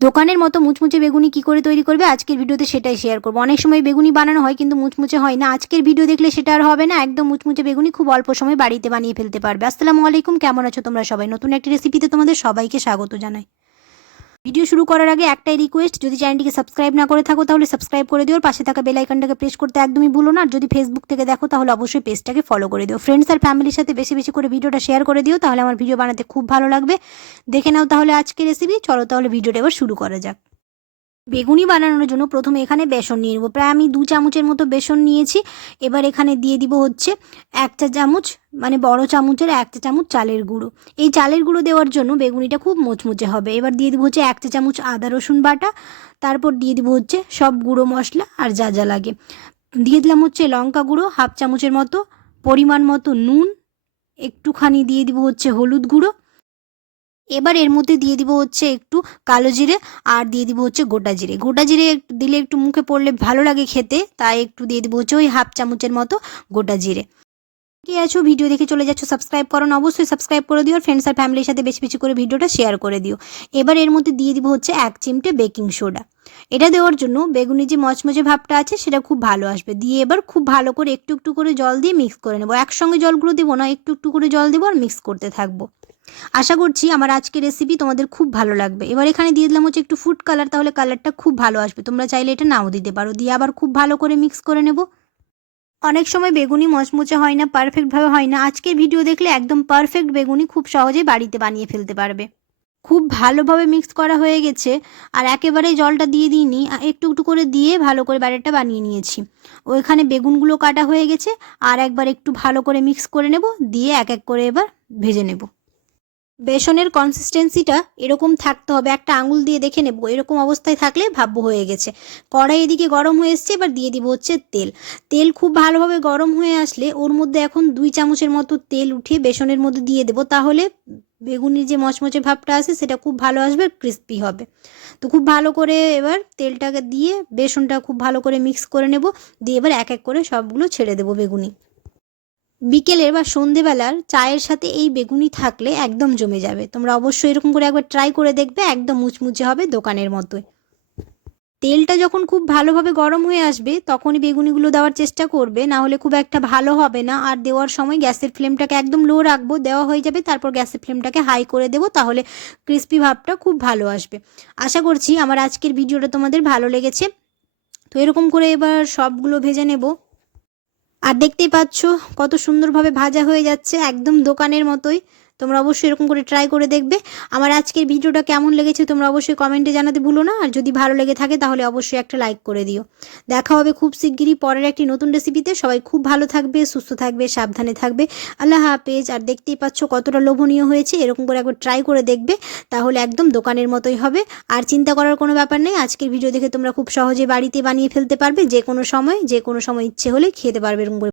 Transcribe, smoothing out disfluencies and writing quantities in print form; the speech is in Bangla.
দোকানের মতো মুচমুচে বেগুনি কি করে তৈরি করবে আজকের ভিডিওতে সেটাই শেয়ার করব। অনেক সময় বেগুনি বানানো হয় কিন্তু মুচমুচে হয় না। আজকের ভিডিও দেখলে সেটা আর হবে না, একদম মুচমুচে বেগুনি খুব অল্প সময় বাড়িতে বানিয়ে ফেলতে পারবে। আসসালামু আলাইকুম, কেমন আছো তোমরা সবাই? নতুন একটি রেসিপিতে তোমাদের সবাইকে স্বাগত জানাই। ভিডিও শুরু করার আগে একটাই রিকোয়েস্ট, যদি চ্যানেলটিকে সাবস্ক্রাইব না করে থাকো তাহলে সাবস্ক্রাইব করে দিও, পাশে থাকা বেল আইকনটাকে প্রেস করতে একদমই ভুলো না। আর যদি ফেসবুক থেকে দেখো তাহলে অবশ্যই পেজটাকে ফলো করে দিও। ফ্রেন্ডস আর ফ্যামিলির সাথে বেশি বেশি করে ভিডিওটা শেয়ার করে দিও, তাহলে আমার ভিডিও বানাতে খুব ভালো লাগবে। দেখে নাও তাহলে আজকের রেসিপি। চলো তাহলে ভিডিওটা এবার শুরু করা যাক। বেগুনি বানানোর জন্য প্রথমে এখানে বেসন নিয়ে নেবো। প্রায় আমি 2 চামচের মতো বেসন নিয়েছি। এবার এখানে দিয়ে দিব হচ্ছে 1 চা চামচ, মানে বড় চামচের 1 চা চামচ চালের গুঁড়ো। এই চালের গুঁড়ো দেওয়ার জন্য বেগুনিটা খুব মুচমুচে হবে। এবার দিয়ে দিব হচ্ছে 1 চা চামচ আদা রসুন বাটা। তারপর দিয়ে দিব হচ্ছে সব গুঁড়ো মশলা আর যা যা লাগে। দিয়ে দিলাম হচ্ছে লঙ্কা গুঁড়ো 1/2 চামচের মতো, পরিমাণ মতো নুন, একটুখানি দিয়ে দিব হচ্ছে হলুদ গুঁড়ো। এবার এর মধ্যে দিয়ে দিব হচ্ছে একটু কালো জিরে, আর দিয়ে দিব হচ্ছে গোটা জিরে। গোটা জিরে দিলে একটু মুখে পড়লে ভালো লাগে খেতে, তাই একটু দিয়ে দিব হচ্ছে ওই 1/2 চামচের মতো গোটা জিরে। কে আছো ভিডিও দেখে চলে যাচ্ছ, সাবস্ক্রাইব করো না, অবশ্যই সাবস্ক্রাইব করে দিও। আর ফ্রেন্ডস আর ফ্যামিলির সাথে বেশি বেশি করে ভিডিওটা শেয়ার করে দিও। এবার এর মধ্যে দিয়ে দিব হচ্ছে 1 চিমটে বেকিং সোডা। এটা দেওয়ার জন্য বেগুনির যে মচমচে ভাবটা আছে সেটা খুব ভালো আসবে। দিয়ে এবার খুব ভালো করে একটু একটু করে জল দিয়ে মিক্স করে নেবো। একসঙ্গে জলগুলো দেবো না, একটু একটু করে জল দেবো আর মিক্স করতে থাকবো। আশা করছি আমার আজকের রেসিপি তোমাদের খুব ভালো লাগবে। এবার এখানে দিয়ে দিলাম হচ্ছে একটু ফুড কালার, তাহলে কালারটা খুব ভালো আসবে। তোমরা চাইলে এটা নাও দিতে পারো। দিয়ে আবার খুব ভালো করে মিক্স করে নেব। অনেক সময় বেগুনি মচমচে হয় না, পারফেক্টভাবে হয় না। আজকের ভিডিও দেখলে একদম পারফেক্ট বেগুনি খুব সহজেই বাড়িতে বানিয়ে ফেলতে পারবে। খুব ভালোভাবে মিক্স করা হয়ে গেছে, আর একেবারে জলটা দিয়ে দিইনি, একটু একটু করে দিয়ে ভালো করে ব্যাটারটা বানিয়ে নিয়েছি। ওইখানে বেগুনগুলো কাটা হয়ে গেছে, আর একবার একটু ভালো করে মিক্স করে নেব, দিয়ে এক এক করে এবার ভেজে নেব। বেসনের কনসিস্টেন্সিটা এরকম থাকতে হবে, একটা আঙুল দিয়ে দেখে নেব, এরকম অবস্থায় থাকলে ভাববো হয়ে গেছে। কড়াই এদিকে গরম হয়ে এসছে, এবার দিয়ে দিব হচ্ছে তেল। তেল খুব ভালোভাবে গরম হয়ে আসলে ওর মধ্যে এখন 2 চামচের মতো তেল উঠিয়ে বেসনের মধ্যে দিয়ে দেবো, তাহলে বেগুনির যে মচমচে ভাবটা আছে সেটা খুব ভালো আসবে, ক্রিস্পি হবে। তো খুব ভালো করে এবার তেলটাকে দিয়ে বেসনটা খুব ভালো করে মিক্স করে নেব। দিয়ে এবার এক এক করে সবগুলো ছেড়ে দেবো বেগুনি। বিকেলের বা সন্ধেবেলার চায়ের সাথে এই বেগুনি থাকলে একদম জমে যাবে। তোমরা অবশ্যই এরকম করে একবার ট্রাই করে দেখবে, একদম মুচমুচে হবে দোকানের মতোই। তেলটা যখন খুব ভালোভাবে গরম হয়ে আসবে তখনই বেগুনিগুলো দেওয়ার চেষ্টা করবে, না হলে খুব একটা ভালো হবে না। আর দেওয়ার সময় গ্যাসের ফ্লেমটাকে একদম লো রাখবো। দেওয়া হয়ে যাবে, তারপর গ্যাসের ফ্লেমটাকে হাই করে দেবো, তাহলে ক্রিস্পি ভাবটা খুব ভালো আসবে। আশা করছি আমার আজকের ভিডিওটা তোমাদের ভালো লেগেছে। তো এরকম করে এবার সবগুলো ভেজে নেব। আর দেখতেই পাচ্ছ কত সুন্দরভাবে ভাজা হয়ে যাচ্ছে, একদম দোকানের মতোই। তোমরা অবশ্যই এরকম করে ট্রাই করে দেখবে। আমার আজকের ভিডিওটা কেমন লেগেছে তোমরা অবশ্যই কমেন্টে জানাতে ভুলো না। আর যদি ভালো লেগে থাকে তাহলে অবশ্যই একটা লাইক করে দিও। দেখা হবে খুব শিগগিরই পরের একটি নতুন রেসিপিতে। সবাই খুব ভালো থাকবে, সুস্থ থাকবে, সাবধানে থাকবে। আল্লাহ হাফেজ। আর দেখতেই পাচ্ছ কতটা লোভনীয় হয়েছে, এরকম করে একবার ট্রাই করে দেখবে, তাহলে একদম দোকানের মতোই হবে। আর চিন্তা করার কোনো ব্যাপার নেই, আজকের ভিডিও দেখে তোমরা খুব সহজে বাড়িতে বানিয়ে ফেলতে পারবে। যে কোনো সময় ইচ্ছে হলে খেতে পারবে এরকম করে।